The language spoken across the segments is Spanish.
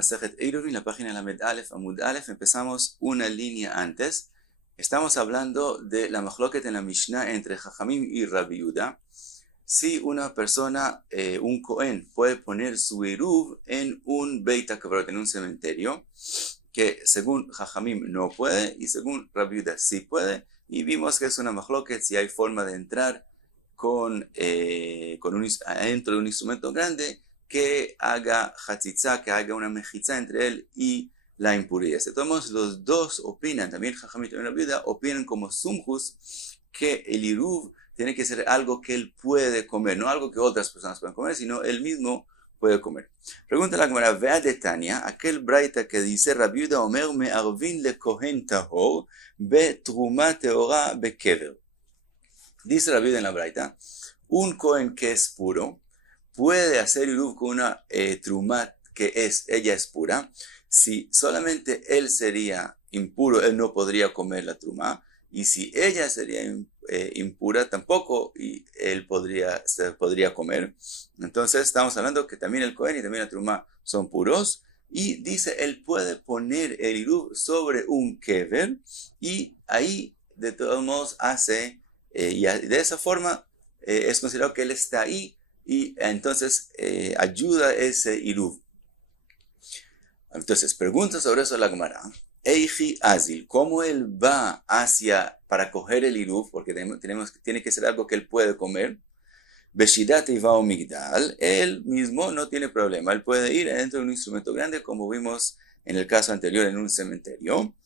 Masejet Eruvin, la página Lamed Aleph, Amud Aleph. Empezamos una línea antes. Estamos hablando de la machloket en la Mishnah entre Jajamim y Rabbi Yehuda. Si una persona, un Cohen, puede poner su Eruv en un Beit HaKavarot, en un cementerio, que según Jajamim no puede y según Rabbi Yehuda sí puede. Y vimos que es una machloket si hay forma de entrar dentro de un instrumento grande que haga hatzitza, que haga una mejitza entre él y la impureza. De todos modos, los dos opinan, también Jajamim y la Viuda opinan como sumjus, que el iruv tiene que ser algo que él puede comer, no algo que otras personas pueden comer, sino él mismo puede comer. Pregunta la Gemara, vea de Tania, aquel braita que dice, Rabbi Yehuda omer me arvin le kohen tahor be truma teora be kever. Dice Rabbi Yehuda en la braita, un kohen que es puro puede hacer iruv con una truma que ella es pura. Si solamente él sería impuro, él no podría comer la truma. Y si ella sería impura, tampoco él se podría comer. Entonces estamos hablando que también el kohen y también la truma son puros. Y dice, él puede poner el iruv sobre un kever y ahí de todos modos hace, y de esa forma es considerado que él está ahí y entonces ayuda ese iruv. Entonces pregunta sobre eso la Gemara. Eiji Azil, ¿cómo él va para coger el iruv? Porque tiene que ser algo que él puede comer. Beshidat Ivao Migdal, él mismo no tiene problema. Él puede ir dentro de un instrumento grande, como vimos en el caso anterior en un cementerio.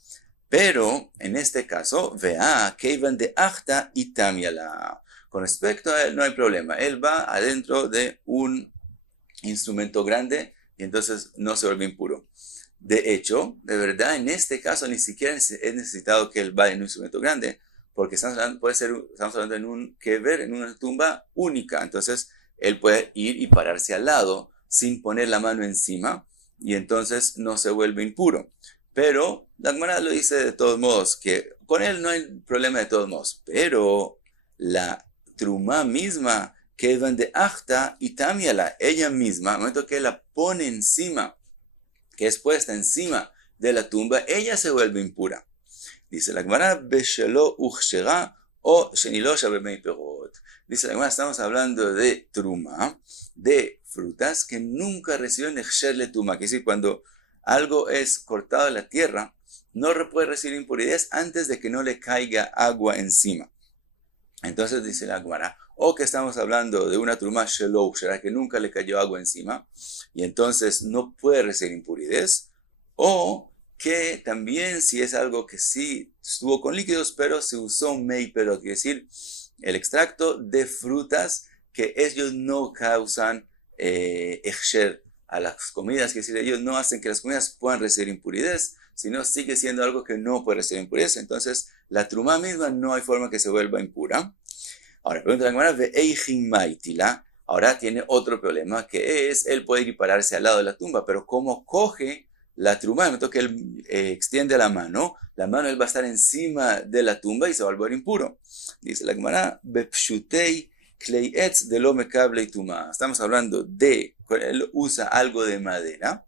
Pero en este caso, vea Keivan de Achta y Tamiala. Con respecto a él no hay problema. Él va adentro de un instrumento grande y entonces no se vuelve impuro. De hecho, de verdad, en este caso ni siquiera es necesitado que él vaya en un instrumento grande, porque estamos hablando en un kever, en una tumba única. Entonces, él puede ir y pararse al lado sin poner la mano encima y entonces no se vuelve impuro. Pero la Gemara lo dice de todos modos, que con él no hay problema de todos modos. Pero la truma misma, que van de achta y tamiala, ella misma, al momento que la pone encima, que es puesta encima de la tumba, ella se vuelve impura. Dice la Gemara, beshelo uchshera o shenilosha bemei perot. Dice la Gemara, estamos hablando de truma, de frutas que nunca reciben hechsher le tuma, que es decir, cuando algo es cortado de la tierra, no puede recibir impurezas antes de que no le caiga agua encima. Entonces dice la Gemara, o que estamos hablando de una truma shelo uchshera, que nunca le cayó agua encima, y entonces no puede recibir impurezas, o que también si es algo que sí estuvo con líquidos, pero se usó un mei perot, quiere decir el extracto de frutas que ellos no causan hechsher a las comidas, quiere decir ellos no hacen que las comidas puedan recibir impurezas, sino sigue siendo algo que no puede recibir impurezas. Entonces la truma misma no hay forma que se vuelva impura. Ahora, pregunta la Gemara, ve'eichin maitila. Ahora tiene otro problema, que es, él puede ir y pararse al lado de la tumba, pero ¿cómo coge la truma? En el momento que él extiende la mano él va a estar encima de la tumba y se va a volver impuro. Dice la Gemara, bepshutei klei etz de lo mekable y tuma. Estamos hablando de, él usa algo de madera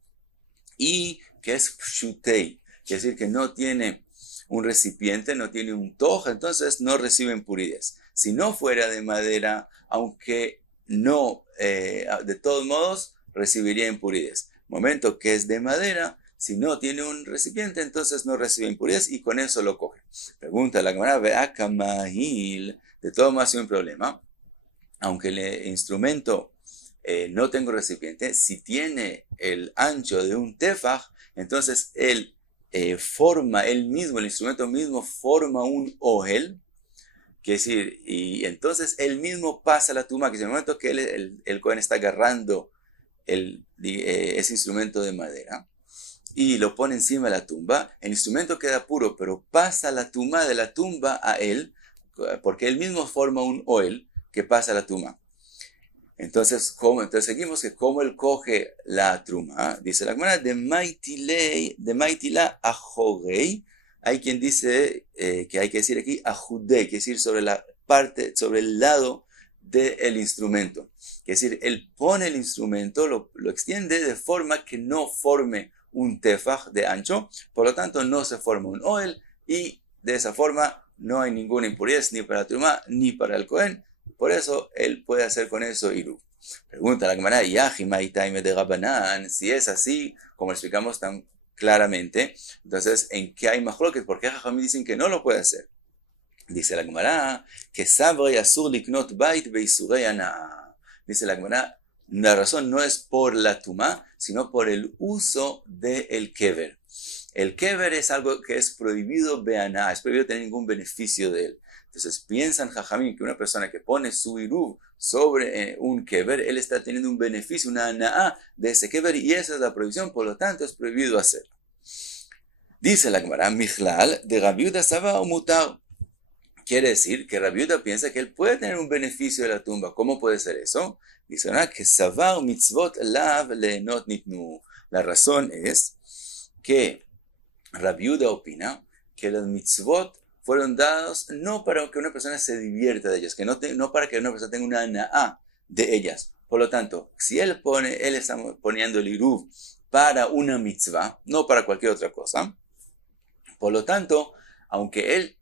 y que es pshutei, quiere decir que no tiene un recipiente, no tiene un toja, entonces no recibe impurezas. Si no fuera de madera, aunque no, de todos modos, recibiría impurezas. Momento que es de madera, si no tiene un recipiente, entonces no recibe impurezas y con eso lo coge. Pregunta la Gemara, ve'aka mahil, de todos modos hay un problema. Aunque el instrumento no tenga recipiente, si tiene el ancho de un tefaj, entonces él el instrumento mismo forma un ohel, quiere decir, y entonces él mismo pasa la tumba, que es el momento que el Cohen está agarrando ese instrumento de madera y lo pone encima de la tumba, el instrumento queda puro, pero pasa la tumba de la tumba a él, porque él mismo forma un ohel que pasa la tumba. Entonces seguimos que como él coge la truma, dice la Gemara, de maitila ajogei. Hay quien dice que hay que decir aquí ajudei, que decir sobre la parte, sobre el lado del instrumento. Es decir, él pone el instrumento, lo extiende de forma que no forme un tefaj de ancho, por lo tanto no se forma un oel y de esa forma no hay ninguna impureza ni para la Trumá ni para el Cohen. Por eso él puede hacer con eso Iruv. Pregunta la Gemara, si es así, como explicamos tan claramente, entonces, ¿en qué hay machloket? ¿Por qué Jajamim dicen que no lo puede hacer? Dice la Gemara, que sabre asur liknot bait beisurei ana. Dice la Gemara, la razón no es por la tumá, sino por el uso del kever. El kever es algo que es prohibido beaná, es prohibido tener ningún beneficio de él. Entonces piensan Jajamim que una persona que pone su iruv sobre un kever, él está teniendo un beneficio, una anaá de ese kever, y esa es la prohibición, por lo tanto es prohibido hacerlo. Dice la Gemara, Michlal de Rabbi Yehuda Sava o mutar. Quiere decir que Rabbi Yehuda piensa que él puede tener un beneficio de la tumba. ¿Cómo puede ser eso? Dice que Savar mitzvot lav leenot nitnu. La razón es que Rabbi Yehuda opina que los mitzvot fueron dados no para que una persona se divierta de ellas, que no para que una persona tenga una anaá de ellas. Por lo tanto, si él está poniendo el iruv para una mitzvah, no para cualquier otra cosa. Por lo tanto, aunque él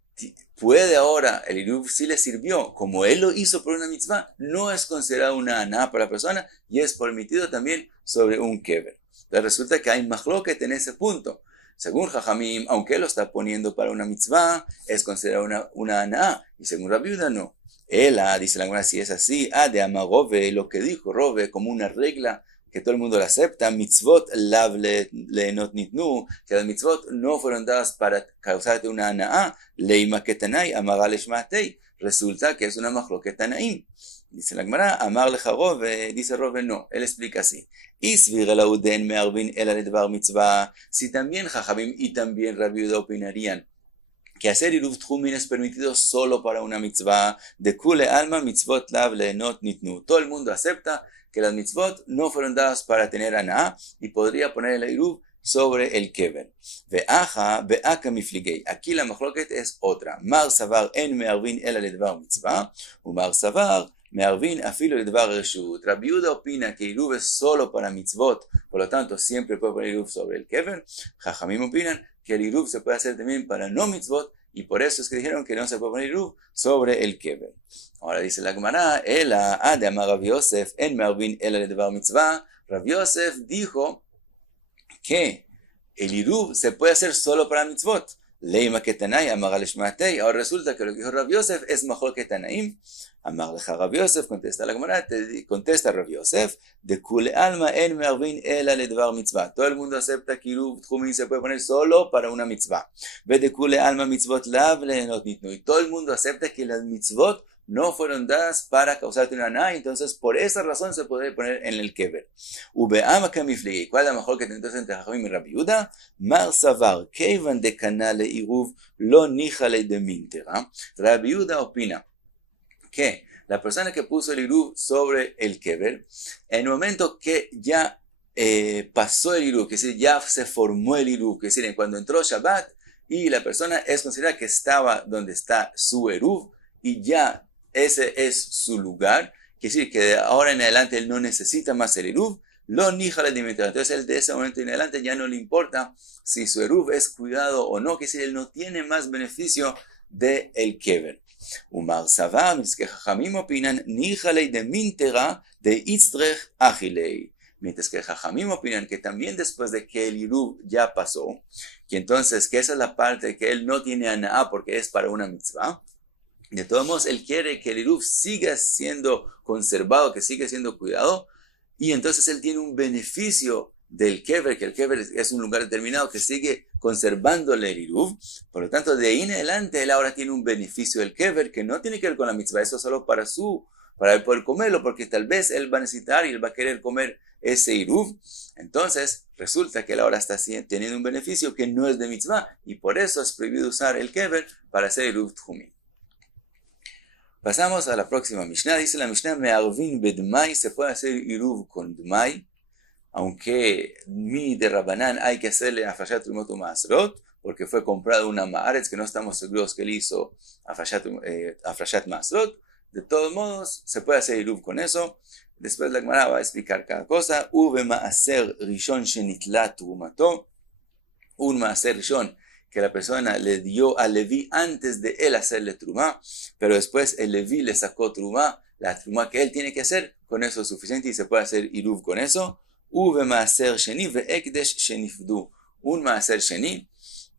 puede ahora, el iruv sí le sirvió, como él lo hizo por una mitzvah, no es considerado una aná para la persona y es permitido también sobre un kever. Entonces resulta que hay machloket en ese punto. Según Jajamim, aunque él lo está poniendo para una mitzvah, es considerado una aná, y según Rabbi Yehuda no. Ella, dice la Gemara, si es así, de Amagove, lo que dijo Rove como una regla que todo el mundo la acepta, mitzvot lav leenot nitnu, que las mitzvot no fueron dadas para causarte una anaá, leima ketanai, amagal eshmatei, resulta que es una machloket tanaim. Dice la Gemara, amar leja Rove, dice Rove no, él explica así. Si también Jajamim y también Rabbi Yehuda opinarían que hacer iruv tchumin es permitido solo para una mitzvah, de kule alma mitzvot lav leenot nitnu. Todo el mundo acepta que las mitzvot no fueron dadas para tener aná y podría poner el iruv sobre el kever. Ve'aka mifligei. Aquí la machloket es otra. Mar savar en me'arvin el ledvar mitzvah, umar savar me'arvin afilo ledvar reshut. Rabbi Yehuda opina que iruv es solo para mitzvot, por lo tanto siempre puede poner iruv sobre el kever. Jajamim opinan que el iruv se puede hacer también para no mitzvot, y por eso es que dijeron que no se puede poner iruv sobre el kever. Ahora dice la Gemara, de amar Rav Yosef, en me'arvin el ledvar mitzvah. Rav Yosef dijo que el iruv se puede hacer solo para mitzvot. Leima ketanai, amar aleshmatei. Ahora resulta que lo que dijo Rav Yosef es mejor que Tanaim. Amar leja Rav Yosef, contesta la Gemara, contesta Rav Yosef, de kule alma en me'arvin ela ledvar mitzvah. Todo el mundo acepta que iruv tchumin se puede poner solo para una mitzvah. Ve de kule alma mitzvot lav leenot nitnu. Y todo el mundo acepta que las mitzvot no fueron dadas para causarte una aná, entonces por esa razón se puede poner en el kever. Ube'ama kamifligi. ¿Cuál es la mejor que entonces entre Jajamim y Rabbi Yehuda? Mar savar keivan de canale iruv lo nijale de mintera. Rabbi Yehuda opina que la persona que puso el iruv sobre el kever, en el momento que ya pasó el iruv, que es decir, ya se formó el iruv, que es decir, cuando entró Shabbat y la persona es considerada que estaba donde está su eruv y ya ese es su lugar, quiere decir que de ahora en adelante él no necesita más el eruv, lo nijale de mintera. Entonces él de ese momento en adelante ya no le importa si su eruv es cuidado o no, quiere decir él no tiene más beneficio del kever. Umar savar, mis que Jajamim opinan, nijale de mintera de itzrech achilei. Mientras que Jajamim opinan que también después de que el iruv ya pasó, que entonces que esa es la parte que él no tiene anaá porque es para una mitzvah, de todos modos él quiere que el iruv siga siendo conservado, que siga siendo cuidado, y entonces él tiene un beneficio del kever, que el kever es un lugar determinado que sigue conservándole el iruv. Por lo tanto, de ahí en adelante él ahora tiene un beneficio del kever que no tiene que ver con la mitzvah, eso es solo para él poder comerlo, porque tal vez él va a necesitar y él va a querer comer ese iruv. Entonces resulta que él ahora está teniendo un beneficio que no es de mitzvah, y por eso es prohibido usar el kever para hacer iruv tchumin. Pasamos a la próxima Mishnah. Dice la Mishnah, me'arvin bedmai, se puede hacer iruv con dmai, aunque mi de Rabanán hay que hacerle afashat trumot u'maasrot, porque fue comprado una maaretz que no estamos seguros que él hizo afashat maasrot. de todos modos, se puede hacer iruv con eso. Después la Gemara va a explicar cada cosa. Uve ma'aser rishon shenitla trumato. Un ma'aser rishon que la persona le dio al Leví antes de él hacerle trumá, pero después el Leví le sacó trumá, la trumá que él tiene que hacer, con eso es suficiente y se puede hacer iruv con eso. Uve ma'aser sheni ve'ekdesh shenifdu. Un ma'aser sheni,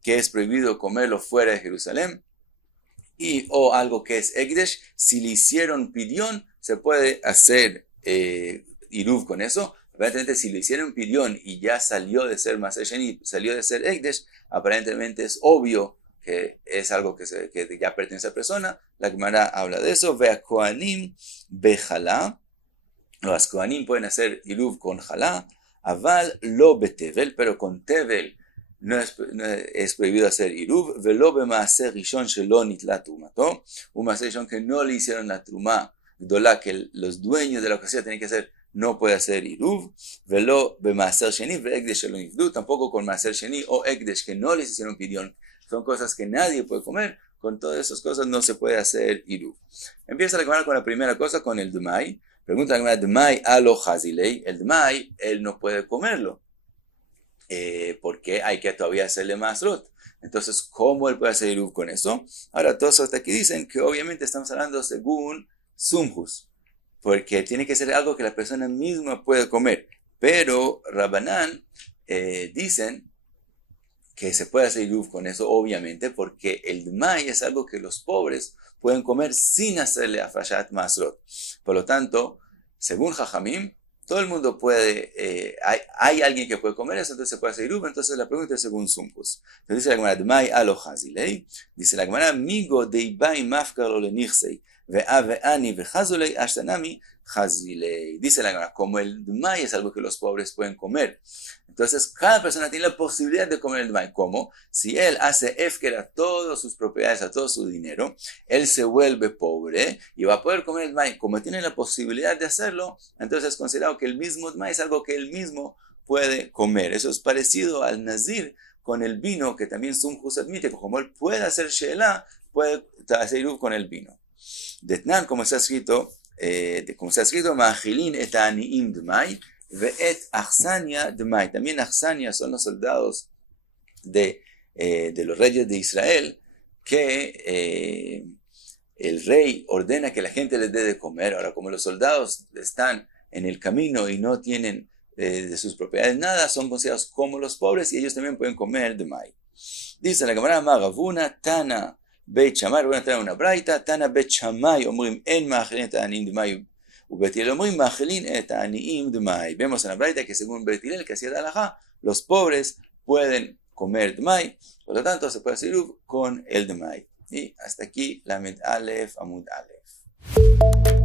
que es prohibido comerlo fuera de Jerusalén, y o algo que es ekdesh, si le hicieron pidión, se puede hacer iruv con eso. Aparentemente, si le hicieron pidión y ya salió de ser Maaser Sheni, salió de ser Ekdesh, aparentemente es obvio que es algo que ya pertenece a la persona. La Gemara habla de eso. Ve a Kohanim bejalá. Los Kohanim pueden hacer iruv con jalá. Aval lo betevel, pero con tevel no es prohibido hacer iruv. Velo be maaser rishon shelo nitla trumato. Un maaser rishon que no le hicieron la trumá gdolá, que los dueños de la ocasión tienen que hacer, no puede hacer iruv. Velo be maaser sheni ve ekdesh shelo nifdu. Tampoco con maaser sheni o ekdesh que no les hicieron pidión. Son cosas que nadie puede comer. Con todas esas cosas no se puede hacer iruv. Empieza la Gemara con la primera cosa, con el dmai. Pregunta la Gemara, dmai alo hazilei. El dmai, él no puede comerlo. Porque hay que todavía hacerle masrot. Entonces, ¿cómo él puede hacer iruv con eso? Ahora, todos hasta aquí dicen que obviamente estamos hablando según sumjus, porque tiene que ser algo que la persona misma puede comer. Pero Rabbanán dicen que se puede hacer iruv con eso, obviamente, porque el dmai es algo que los pobres pueden comer sin hacerle afrashat masrot. Por lo tanto, según Jajamim, todo el mundo puede, hay alguien que puede comer eso, entonces se puede hacer iruv. Entonces la pregunta es según sumjus. Entonces dice la Gemara, dmai alo hazilei. Dice la Gemara, migo deibai mafkar lo lenichsei. Dice la Gemara, como el dmai es algo que los pobres pueden comer, entonces cada persona tiene la posibilidad de comer el dmai. ¿Cómo? Si él hace efker a todas sus propiedades, a todo su dinero, él se vuelve pobre y va a poder comer el dmai. Como tiene la posibilidad de hacerlo, entonces es considerado que el mismo dmai es algo que él mismo puede comer. Eso es parecido al nazir con el vino, que también Sumjus admite que como él puede hacer she'ela, puede hacer iruv con el vino. Detnan, como está escrito, Ma'achilin et ha'aniim dmai ve'et achsania dmai. También achsania son los soldados de los reyes de Israel, que el rey ordena que la gente les dé de comer. Ahora, como los soldados están en el camino y no tienen de sus propiedades nada, son considerados como los pobres y ellos también pueden comer dmai. Dice la Gemara, Magavuna Tana Beit Shammai, voy a traer una braita, Tana Beit Shammai, omrim en ma'achelin et ha'aniim dmai, ubeit Hillel omrim ma'achelin et ha'aniim dmai. Vemos en la braita que según Beit Hillel, que hacía de halajá, los pobres pueden comer dmai, por lo tanto se puede hacer iruv con el dmai. Y hasta aquí la Lamed Alef Amud Alef.